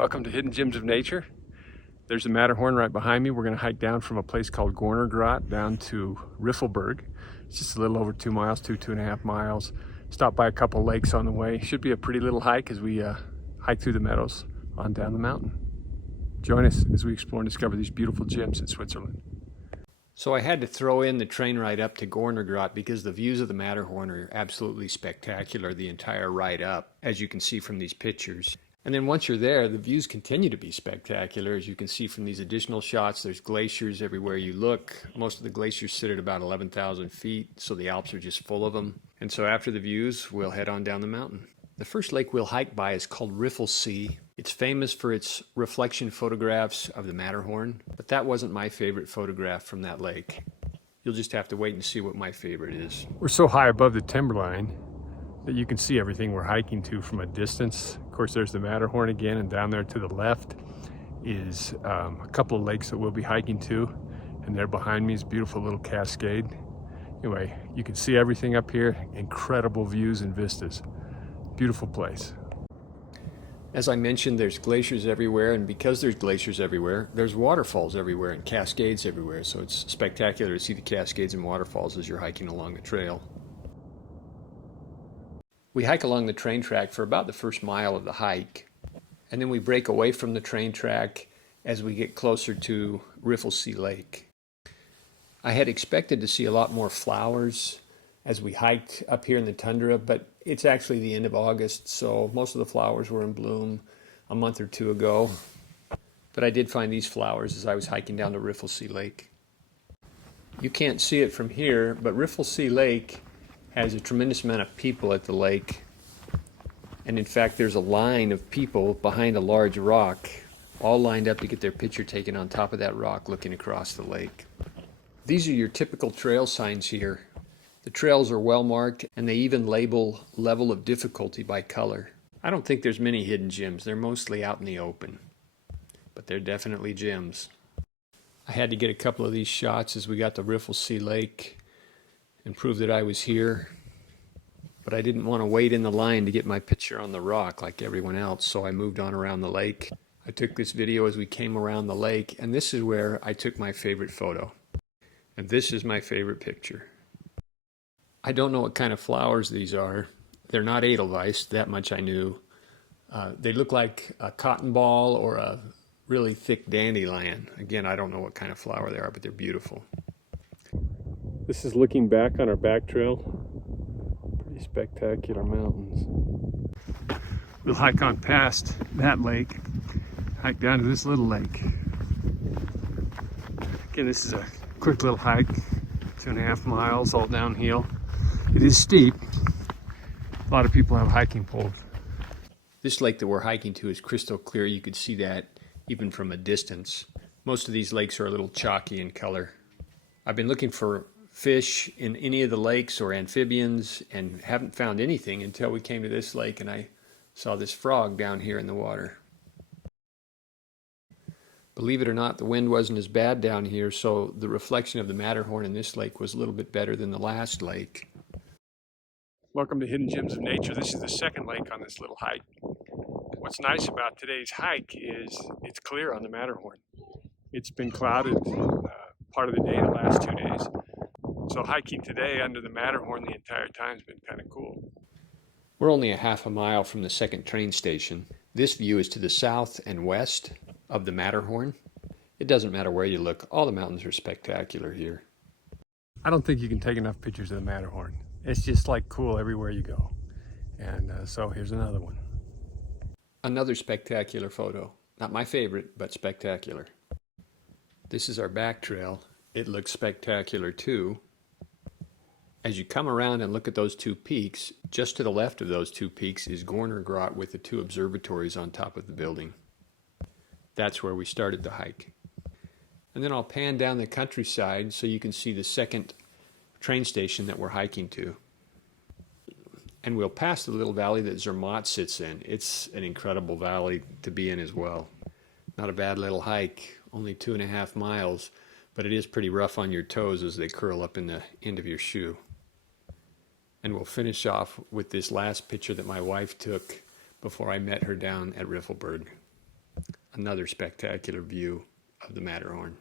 Welcome to Hidden Gems of Nature. There's the Matterhorn right behind me. We're going to hike down from a place called Gornergrat down to Riffelburg. It's just a little over 2 miles, two and a half miles. Stop by a couple lakes on the way. Should be a pretty little hike as we hike through the meadows on down the mountain. Join us as we explore and discover these beautiful gems in Switzerland. So I had to throw in the train ride up to Gornergrat because the views of the Matterhorn are absolutely spectacular the entire ride up, as you can see from these pictures. And then once you're there, the views continue to be spectacular. As you can see from these additional shots, there's glaciers everywhere you look. Most of the glaciers sit at about 11,000 feet, so the Alps are just full of them. And so after the views, we'll head on down the mountain. The first lake we'll hike by is called Riffelsee. It's famous for its reflection photographs of the Matterhorn, but that wasn't my favorite photograph from that lake. You'll just have to wait and see what my favorite is. We're so high above the timberline that you can see everything we're hiking to from a distance. Of course, there's the Matterhorn again, and down there to the left is a couple of lakes that we'll be hiking to, and there behind me is a beautiful little cascade. Anyway, you can see everything up here, incredible views and vistas. Beautiful place. As I mentioned, there's glaciers everywhere, and because there's glaciers everywhere, there's waterfalls everywhere and cascades everywhere, so it's spectacular to see the cascades and waterfalls as you're hiking along the trail. We hike along the train track for about the first mile of the hike, and then we break away from the train track as we get closer to Riffelsee Lake. I had expected to see a lot more flowers as we hiked up here in the tundra, but it's actually the end of August, so most of the flowers were in bloom a month or two ago. But I did find these flowers as I was hiking down to Riffelsee Lake. You can't see it from here, but Riffelsee Lake has a tremendous amount of people at the lake, and in fact there's a line of people behind a large rock all lined up to get their picture taken on top of that rock looking across the lake. These are your typical trail signs here. The trails are well marked, and they even label level of difficulty by color. I don't think there's many hidden gems. They're mostly out in the open, but they're definitely gems. I had to get a couple of these shots as we got to Riffelsee Lake and prove that I was here, but I didn't want to wait in the line to get my picture on the rock like everyone else, so I moved on around the lake. I took this video as we came around the lake, and this is where I took my favorite photo. And this is my favorite picture. I don't know what kind of flowers these are. They're not Edelweiss, that much I knew. They look like a cotton ball or a really thick dandelion. Again, I don't know what kind of flower they are, but they're beautiful. This is looking back on our back trail. Pretty spectacular mountains. We'll hike on past that lake, hike down to this little lake. Again, this is a quick little hike, 2.5 miles, all downhill. It is steep. A lot of people have hiking poles. This lake that we're hiking to is crystal clear. You could see that even from a distance. Most of these lakes are a little chalky in color. I've been looking for fish in any of the lakes or amphibians and haven't found anything until we came to this lake and I saw this frog down here in the water. Believe it or not, the wind wasn't as bad down here, so the reflection of the Matterhorn in this lake was a little bit better than the last lake. Welcome to Hidden Gems of Nature. This is the second lake on this little hike. What's nice about today's hike is it's clear on the Matterhorn. It's been clouded part of the day the last 2 days. So hiking today under the Matterhorn the entire time has been kind of cool. We're only a half a mile from the second train station. This view is to the south and west of the Matterhorn. It doesn't matter where you look, all the mountains are spectacular here. I don't think you can take enough pictures of the Matterhorn. It's just like cool everywhere you go. And so here's another one. Another spectacular photo. Not my favorite, but spectacular. This is our back trail. It looks spectacular too. As you come around and look at those two peaks, just to the left of those two peaks is Gornergrat with the two observatories on top of the building. That's where we started the hike. And then I'll pan down the countryside so you can see the second train station that we're hiking to. And we'll pass the little valley that Zermatt sits in. It's an incredible valley to be in as well. Not a bad little hike, only 2.5 miles, but it is pretty rough on your toes as they curl up in the end of your shoe. And we'll finish off with this last picture that my wife took before I met her down at Riffelburg. another spectacular view of the Matterhorn.